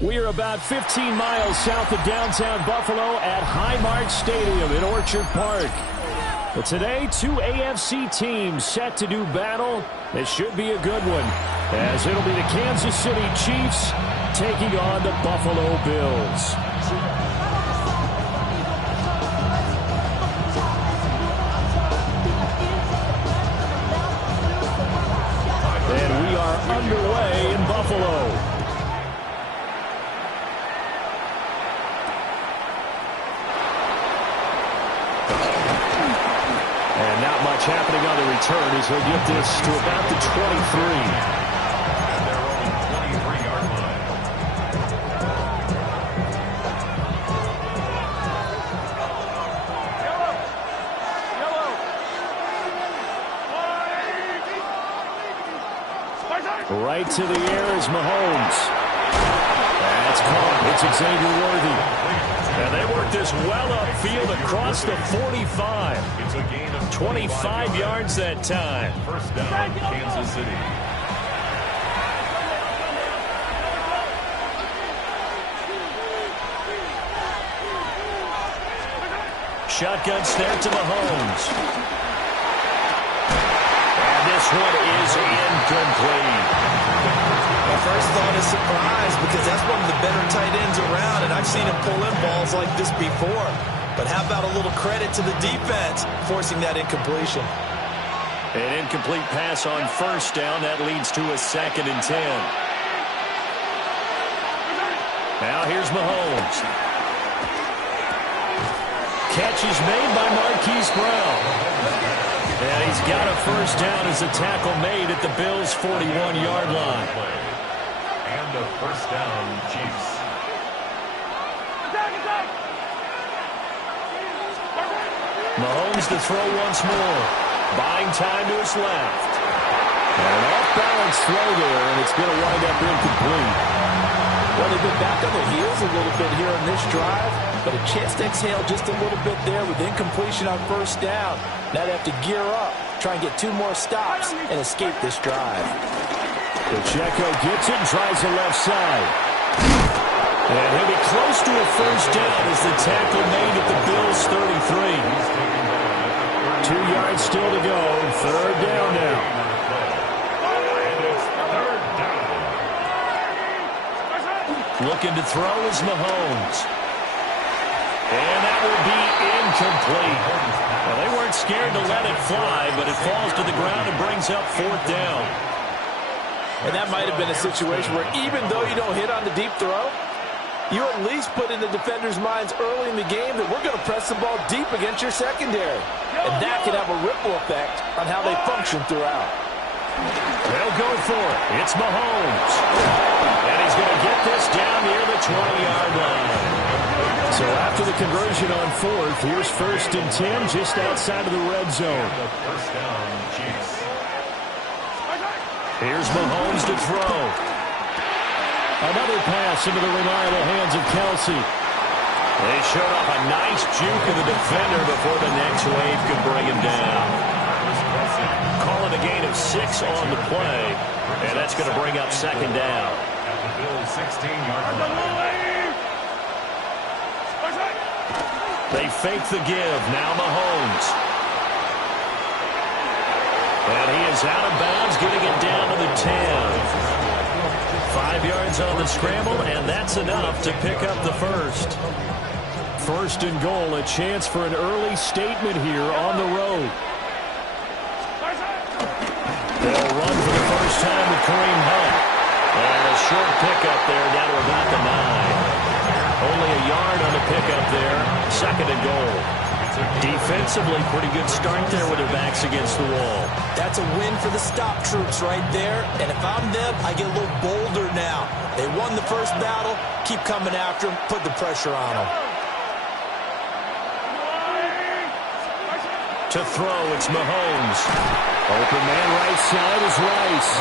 We are about 15 miles south of downtown Buffalo at Highmark Stadium in Orchard Park. But today, two AFC teams set to do battle. This should be a good one, as it'll be the Kansas City Chiefs taking on the Buffalo Bills. And we are underway in Buffalo. And not much happening on the return as he'll get this to about the 23. And they're on the 23-yard line. Right to the air is Mahomes. That's caught. It's Xavier Worthy. And they work this well upfield across the 45. It's a gain of 25 yards that time. First down, Kansas City. Shotgun snap to Mahomes. And this one is incomplete. My first thought is surprise, because that's one of the better tight ends around, and I've seen him pull in balls like this before. But how about a little credit to the defense forcing that incompletion? An incomplete pass on first down. That leads to a 2nd and 10. Now here's Mahomes. Catch is made by Marquise Brown. And he's got a first down as a tackle made at the Bills' 41-yard line. And a first down, Chiefs. Mahomes to throw once more. Buying time to his left. And an off-balance throw there, and it's going to wind up incomplete. Well, they've been back on their heels a little bit here on this drive, but a chance to exhale just a little bit there with incompletion on first down. Now they have to gear up, try and get 2 more stops, and escape this drive. Pacheco gets it and tries the left side. And he'll be close to a first down as the tackle made at the Bills' 33. 2 yards still to go. 3rd down now. Looking to throw is Mahomes. And that will be incomplete. Well, they weren't scared to let it fly, but it falls to the ground and brings up 4th down. And that might have been a situation where even though you don't hit on the deep throw, you at least put in the defenders' minds early in the game that we're going to press the ball deep against your secondary. And that can have a ripple effect on how they function throughout. They'll go for it. It's Mahomes. And he's going to get this down near the 20-yard line. So after the conversion on 4th, here's 1st and 10 just outside of the red zone. First down, Chiefs. Here's Mahomes to throw. Another pass into the reliable hands of Kelsey. They showed off a nice juke of the defender before the next wave could bring him down. Calling a gain of 6 on the play, and that's going to bring up 2nd down. At the Bills' 16-yard line. They fake the give. Now Mahomes. And he is out of bounds, getting it down to the 10. 5 yards on the scramble, and that's enough to pick up the first. 1st and goal, a chance for an early statement here on the road. They'll run for the first time with Kareem Hunt. And a short pickup there down to about the 9. Only a yard on the pickup there. 2nd and goal. Defensively, pretty good start there with their backs against the wall. That's a win for the stop troops right there. And if I'm them, I get a little bolder now. They won the first battle. Keep coming after them. Put the pressure on them. To throw, it's Mahomes. Open man right side is Rice.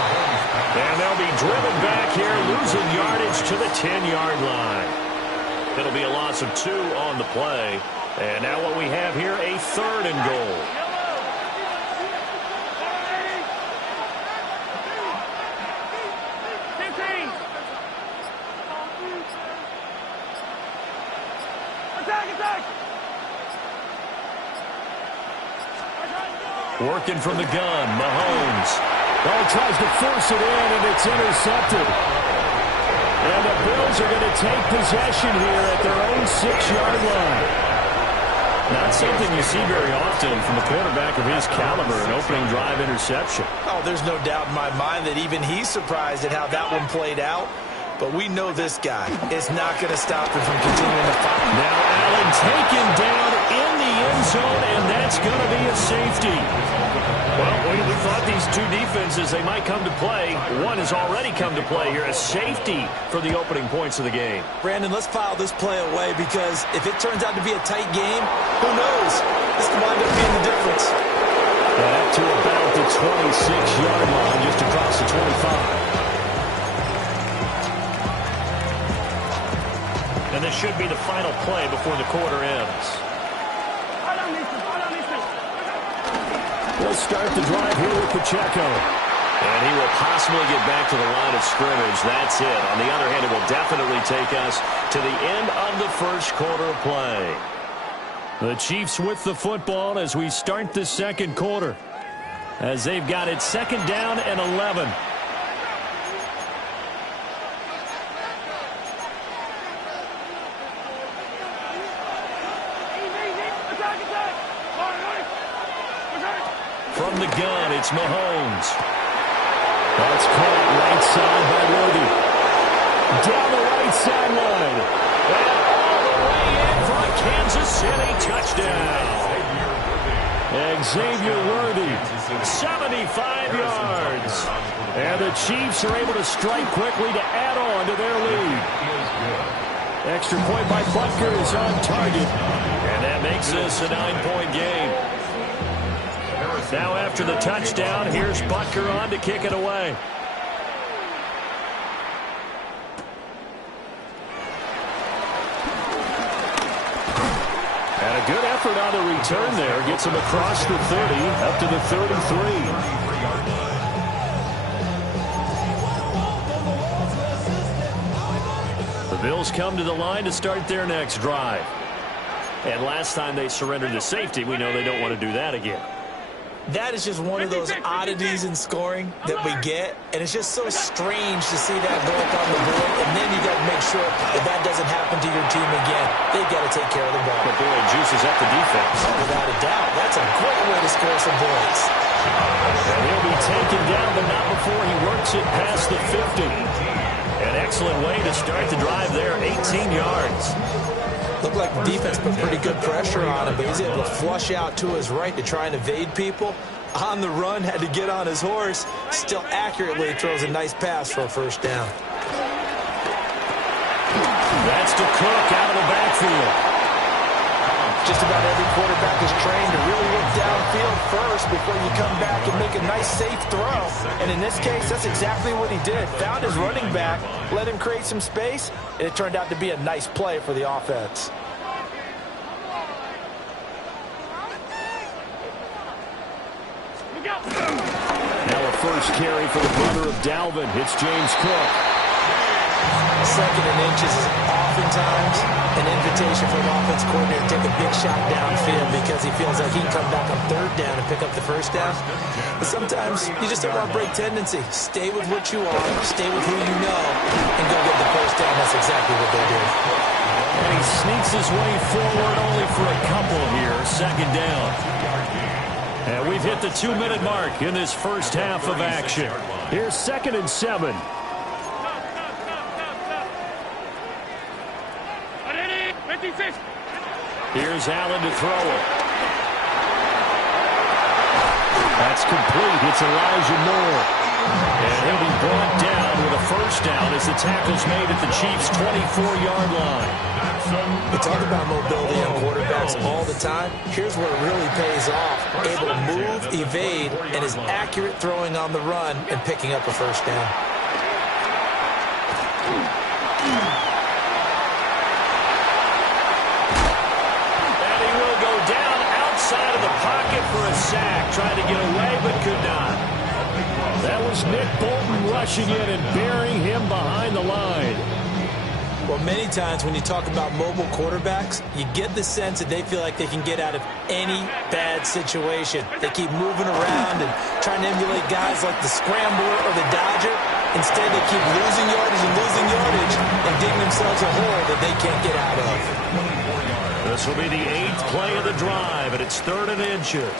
And they'll be driven back here, losing yardage to the 10-yard line. It'll be a loss of 2 on the play. And now what we have here, a 3rd and goal. Working from the gun, Mahomes. Oh, tries to force it in, and it's intercepted. And the Bills are going to take possession here at their own 6-yard line. Not something you see very often from a quarterback of his caliber, an opening drive interception. Oh, there's no doubt in my mind that even he's surprised at how that one played out. But we know this guy is not going to stop him from continuing to fight. Now Allen taken down in the end zone, and that's going to be a safety. Well, we thought these two defenses, they might come to play. One has already come to play here, a safety for the opening points of the game. Brandon, let's file this play away because if it turns out to be a tight game, who knows? This could wind up being the difference. Back to about the 26-yard line, just across the 25. And this should be the final play before the quarter ends. We'll start the drive here with Pacheco. And he will possibly get back to the line of scrimmage. That's it. On the other hand, it will definitely take us to the end of the first quarter of play. The Chiefs with the football as we start the second quarter, as they've got it 2nd down and 11. From the gun, it's Mahomes. That's caught right side by Worthy. Down the right sideline. And all the way in for a Kansas City touchdown. Xavier Worthy, 75 yards. And the Chiefs are able to strike quickly to add on to their lead. Extra point by Butker is on target. And that makes this a 9-point game. Now after the touchdown, here's Butker on to kick it away. And a good effort on the return there. Gets him across the 30, up to the 33. The Bills come to the line to start their next drive. And last time they surrendered to safety, we know they don't want to do that again. That is just one of those oddities in scoring that we get, and it's just so strange to see that go up on the board, and then you got to make sure that that doesn't happen to your team again. They've got to take care of the ball. But boy, it juices up the defense. Without a doubt, that's a great way to score some points. And he'll be taken down, but not before he works it past the 50. An excellent way to start the drive there, 18 yards. Looked like the defense put pretty good pressure on him, but he's able to flush out to his right to try and evade people. On the run, had to get on his horse. Still accurately throws a nice pass for a first down. That's to Cook out of the backfield. Just about every quarterback is trained to really look downfield first before you come back and make a nice, safe throw. And in this case, that's exactly what he did. Found his running back, let him create some space, and it turned out to be a nice play for the offense. Now a first carry for the brother of Dalvin. It's James Cook. 2nd and inches is oftentimes an invitation for an offense coordinator to take a big shot downfield because he feels like he can come back on 3rd down and pick up the first down. But sometimes you just don't want to break tendency. Stay with what you are, stay with who you know, and go get the first down. That's exactly what they did. And he sneaks his way forward only for a couple here. 2nd down. And we've hit the 2-minute mark in this first half of action. Here's 2nd and 7. Here's Allen to throw it. That's complete. It's Elijah Moore. And he'll be brought down with a first down as the tackle's made at the Chiefs' 24-yard line. We talk about mobility on quarterbacks all the time. Here's where it really pays off. Able to move, evade, and is accurate throwing on the run and picking up a first down. Side of the pocket for a sack. Tried to get away, but could not. That was Nick Bolton rushing in and burying him behind the line. Well, many times when you talk about mobile quarterbacks, you get the sense that they feel like they can get out of any bad situation. They keep moving around and trying to emulate guys like the Scrambler or the Dodger. Instead, they keep losing yardage and digging themselves a hole that they can't get out of. This will be the 8th play of the drive, and it's 3rd and inches.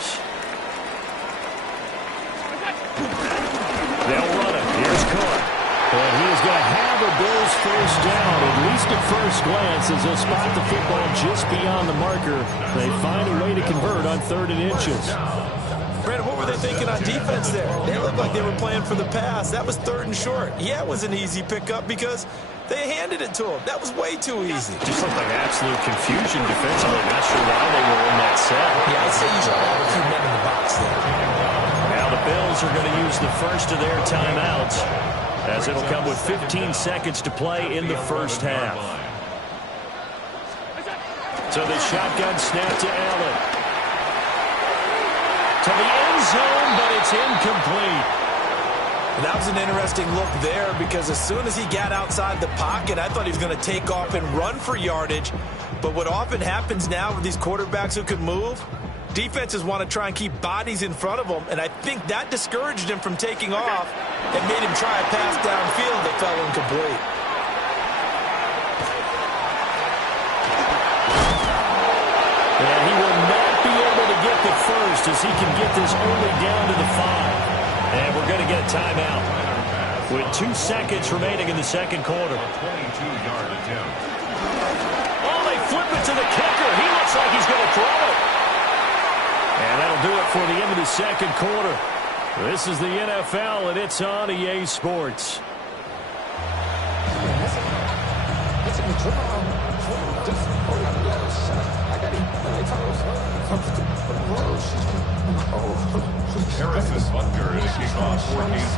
They'll run it. Here's Cook. And he is going to have a Bills first down, at least at first glance, as they'll spot the football just beyond the marker. They find a way to convert on 3rd and inches. Brandon, what were they thinking on defense there? They looked like they were playing for the pass. That was 3rd and short. Yeah, it was an easy pickup because they handed it to him. That was way too easy. Just looked like absolute confusion defensively. Not sure why they were in that set. Yeah, I'd say you should have a few men in the box there. Now the Bills are going to use the first of their timeouts, as it'll come with 15 seconds to play in the first half. So the shotgun snap to Allen. To the end zone, but it's incomplete. That was an interesting look there because as soon as he got outside the pocket, I thought he was going to take off and run for yardage. But what often happens now with these quarterbacks who can move, defenses want to try and keep bodies in front of them, and I think that discouraged him from taking off and made him try a pass downfield that fell incomplete. And he will not be able to get the first as he can get this only down to the 5. And we're going to get a timeout with 2 seconds remaining in the second quarter. 22-yard attempt. Oh, they flip it to the kicker. He looks like he's going to throw it. And that'll do it for the end of the second quarter. This is the NFL, and it's on EA Sports.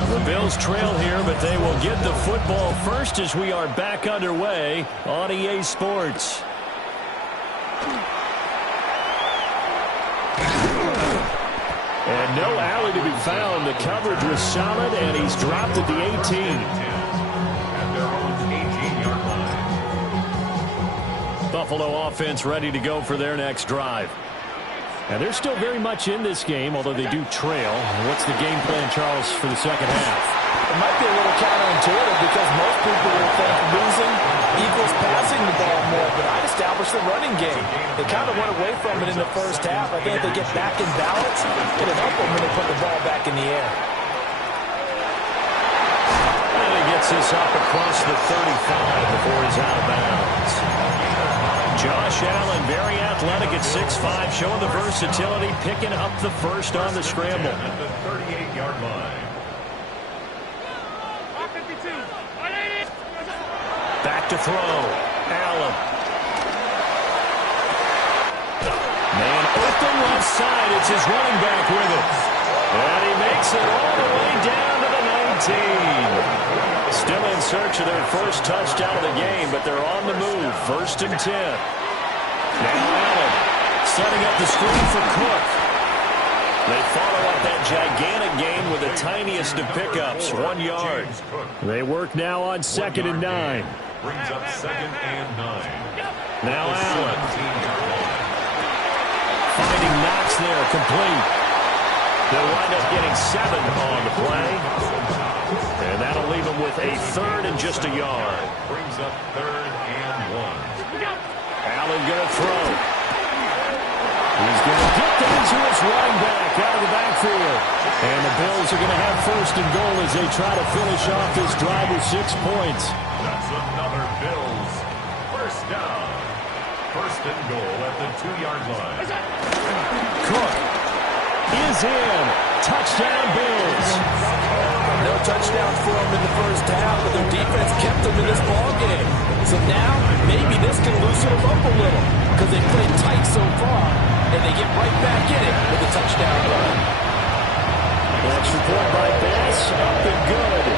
The Bills trail here, but they will get the football first as we are back underway on EA Sports. And no alley to be found. The coverage was solid, and he's dropped at the 18. At their own 18-yard line. Buffalo offense ready to go for their next drive. And they're still very much in this game, although they do trail. What's the game plan, Charles, for the second half? It might be a little counterintuitive because most people will think losing equals passing the ball more, but I'd establish the running game. They kind of went away from it in the first half. I think if they get back in balance, it'll help them when they put the ball back in the air. And he gets this up across the 35 before he's out of bounds. Josh Allen, very athletic at 6'5", showing the versatility, picking up the first on the scramble. At the 38-yard line. Back to throw. Allen. Man open left side. It's his running back with it. And he makes it all the way down to the 19. Still in search of their first touchdown of the game, but they're on the move. 1st and 10. Now Allen setting up the screen for Cook. They follow up that gigantic gain with the tiniest of pickups, 1 yard. They work now on 2nd and 9. Brings up 2nd and 9. Now Allen. Finding Knox there, complete. They'll wind up getting 7 on the play. And that'll leave them with a 3rd and just a yard. Brings up 3rd and 1. Allen going to throw. He's going to get that to his running back out of the backfield. And the Bills are going to have 1st and goal as they try to finish off this drive with 6 points. That's another Bills. 1st down. 1st and goal at the 2-yard line. Cook is in. Touchdown, Bills. No touchdowns for them in the first half, but their defense kept them in this ballgame. So now, maybe this can loosen them up a little because they played tight so far, and they get right back in it with a touchdown run. Extra point by Bass, up and good.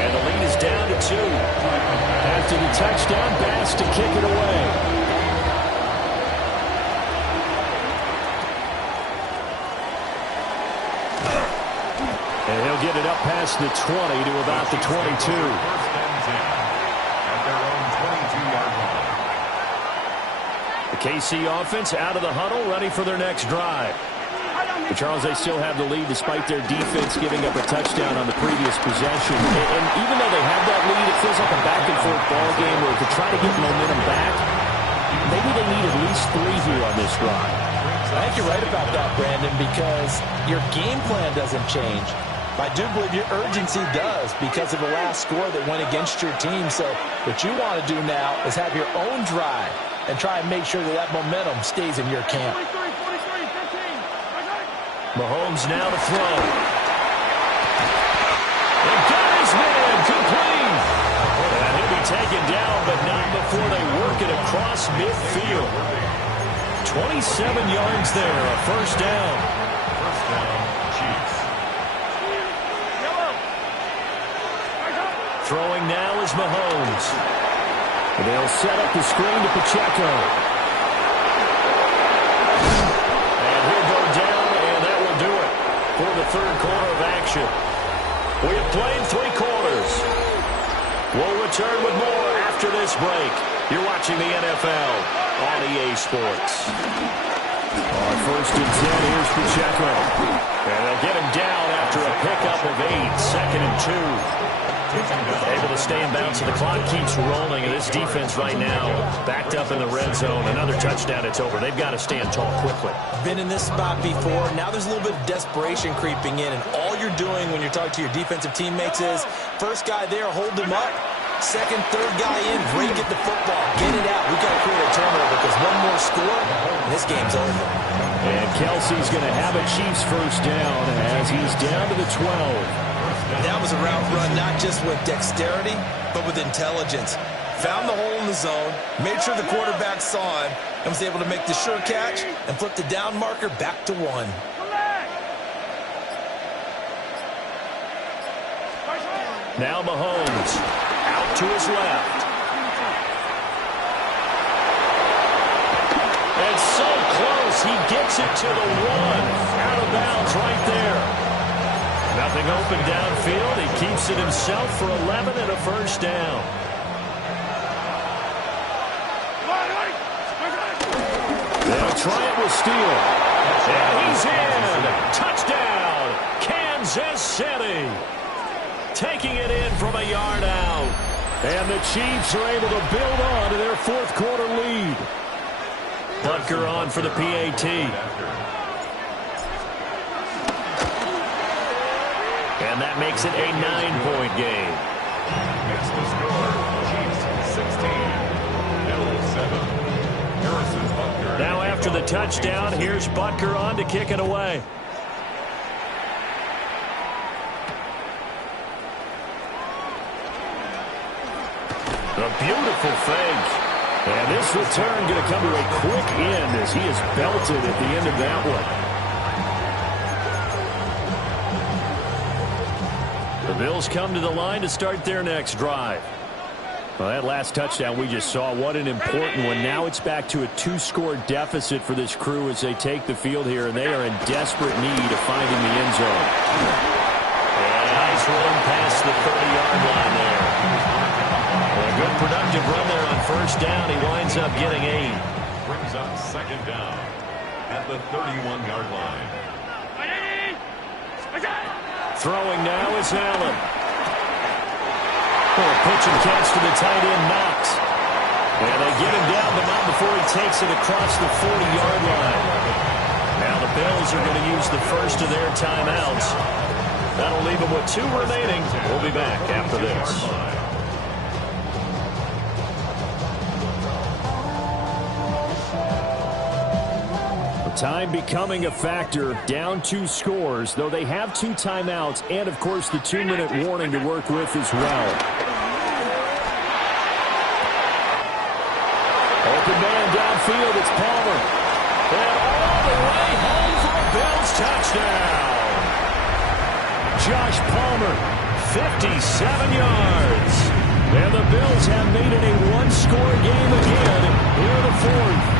And the lead is down to 2. After the touchdown, Bass to kick it away. And he'll get it up past the 20 to about the 22. 1st and 10. At their own KC offense out of the huddle, ready for their next drive. But Charles, they still have the lead despite their defense giving up a touchdown on the previous possession. And even though they have that lead, it feels like a back-and-forth ball game where to try to get momentum back, maybe they need at least 3 here on this drive. I think you're right about that, Brandon, because your game plan doesn't change. I do believe your urgency does because of the last score that went against your team. So what you want to do now is have your own drive and try and make sure that that momentum stays in your camp. Mahomes now to throw. And got his man complete. And he'll be taken down, but not before they work it across midfield. 27 yards there, a first down. First down, Chiefs. Throwing now is Mahomes. They'll set up the screen to Pacheco. And he'll go down, and that will do it for the third quarter of action. We have played 3 quarters. We'll return with more after this break. You're watching the NFL on EA Sports. On first and 10, here's Pacheco. And they'll get him down after a pickup of 8, second and 2. Able to stay in bounds, so the clock keeps rolling. And this defense right now backed up in the red zone. Another touchdown, it's over. They've got to stand tall quickly. Been in this spot before. Now there's a little bit of desperation creeping in. And all you're doing when you're talking to your defensive teammates is, first guy there, hold him up. Second, third guy in, break it the football. Get it out. We've got to create a turnover because one more score, and this game's over. And Kelsey's going to have a Chiefs first down as he's down to the 12. That was a route run not just with dexterity, but with intelligence. Found the hole in the zone, made sure the quarterback saw him, and was able to make the sure catch and flip the down marker back to 1. Now Mahomes out to his left. And so close, he gets it to the 1. Out of bounds right there. Nothing open downfield. He keeps it himself for 11 and a first down. They'll try it with Steele. And he's in. Touchdown, Kansas City. Taking it in from a yard out. And the Chiefs are able to build on to their fourth quarter lead. Butker on for the PAT. And that makes it a 9-point game. That's the score. Chiefs 16, Bills 7. Harrison Butker. Now after the touchdown, here's Butker on to kick it away. A beautiful fake. And this return going to come to a quick end as he is belted at the end of that one. The Bills come to the line to start their next drive. Well, that last touchdown we just saw, what an important one. Now it's back to a 2-score deficit for this crew as they take the field here, and they are in desperate need of finding the end zone. And a nice run past the 30-yard line there. A good productive run there on first down. He winds up getting 8. Brings up second down at the 31-yard line. Throwing now is Allen. Oh, pitch and catch to the tight end, Knox. And they get him down, but not before he takes it across the 40-yard line. Now the Bills are going to use the first of their timeouts. That'll leave them with 2 remaining. We'll be back after this. Time becoming a factor, down 2 scores, though they have 2 timeouts and, of course, the 2-minute warning to work with as well. Open man downfield, it's Palmer. And all the way home for a Bills touchdown. Josh Palmer, 57 yards. And the Bills have made it a 1-score game again here in the 4th.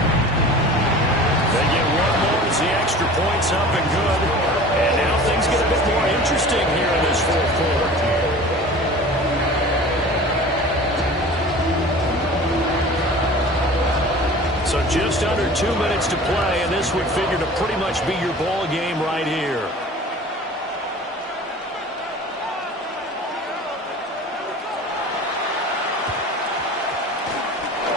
They get 1 more as the extra point's up and good. And now things get a bit more interesting here in this 4th quarter. So Just under 2 minutes to play, and this would figure to pretty much be your ball game right here.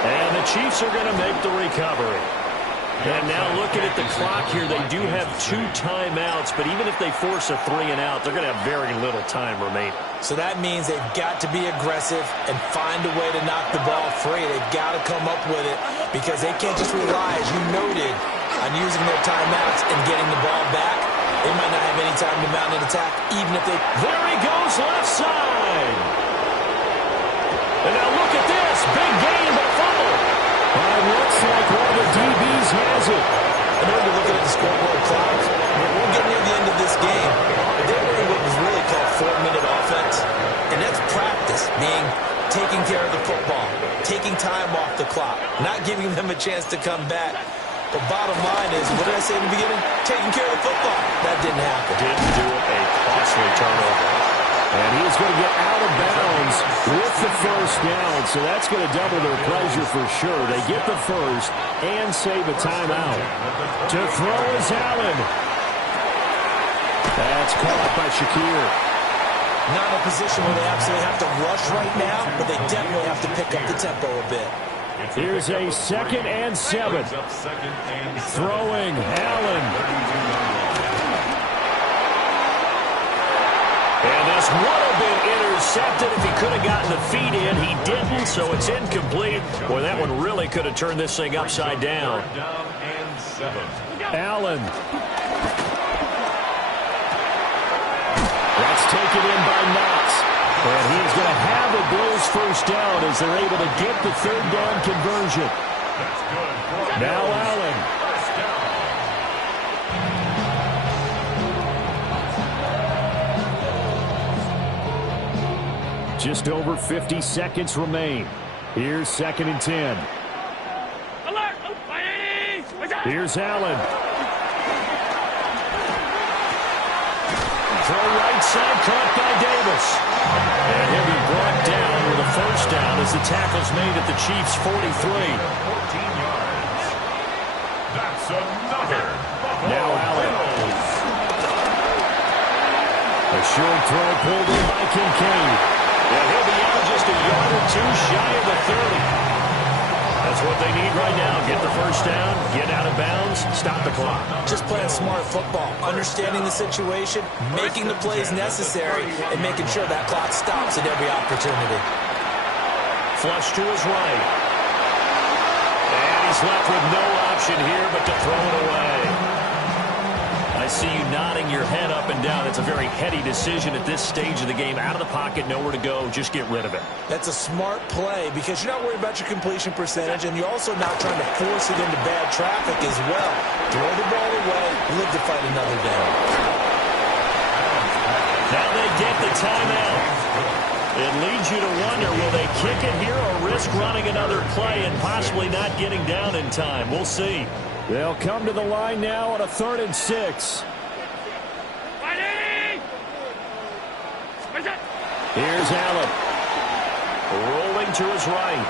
And the Chiefs are going to make the recovery. And now looking at the clock here, they do have 2 timeouts, but even if they force a 3 and out, they're going to have very little time remaining. So that means they've got to be aggressive and find a way to knock the ball free. They've got to come up with it because they can't just rely, as you noted, on using their timeouts and getting the ball back. They might not have any time to mount an attack, even if they... There he goes, left side. And now look at this. Big gain, but a fumble. It looks like one of the DBs has it. I know you're looking at the scoreboard clock. We'll get near the end of this game. But they were in what was really called 4-minute offense. And that's practice, being taking care of the football, taking time off the clock, not giving them a chance to come back. But bottom line is, what did I say in the beginning? Taking care of the football. That didn't happen. Didn't do it. A costly turnover. And he's going to get out of bounds with the first down, so that's going to double their pleasure for sure. They get the first and save a timeout. To throw is Allen. That's caught by Shakir. Not in a position where they absolutely have to rush right now, but they definitely have to pick up the tempo a bit. Here's a 2nd and 7. Throwing Allen. And this would have been intercepted if he could have gotten the feet in. He didn't, so it's incomplete. Boy, that one really could have turned this thing upside down. Allen. That's taken in by Knox. And he's going to have the Bills first down as they're able to get the 3rd down conversion. Now Allen. Just over 50 seconds remain. Here's 2nd and 10. Here's Allen. Throw right side, caught by Davis. And he'll be brought down with a first down as the tackle's made at the Chiefs' 43. 14 yards. That's another. Now Allen. A short throw pulled in by Kincaid. And he'll be out just a yard or 2 shy of the 30. That's what they need right now. Get the first down, get out of bounds, stop the clock. Just playing smart football, understanding the situation, making the plays necessary, and making sure that clock stops at every opportunity. Flush to his right. And he's left with no option here but to throw it away. I see you nodding your head up and down. It's a very heady decision at this stage of the game. Out of the pocket, nowhere to go. Just get rid of it. That's a smart play because you're not worried about your completion percentage, and you're also not trying to force it into bad traffic as well. Throw the ball away, live to fight another down. Now they get the timeout. It leads you to wonder, will they kick it here or risk running another play and possibly not getting down in time? We'll see. They'll come to the line now on a 3rd and 6. Here's Allen. Rolling to his right.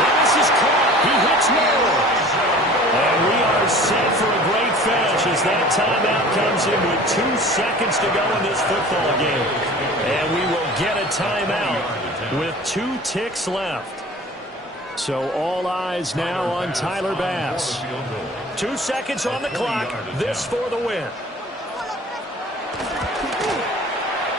And this is caught. He hits more. And we are set for a great finish as that timeout comes in with 2 seconds to go in this football game. And we will get a timeout with 2 ticks left. So all eyes now on Tyler Bass. 2 seconds on the clock. This for the win.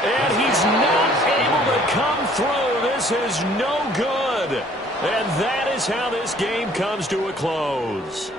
And he's not able to come through. This is no good. And that is how this game comes to a close.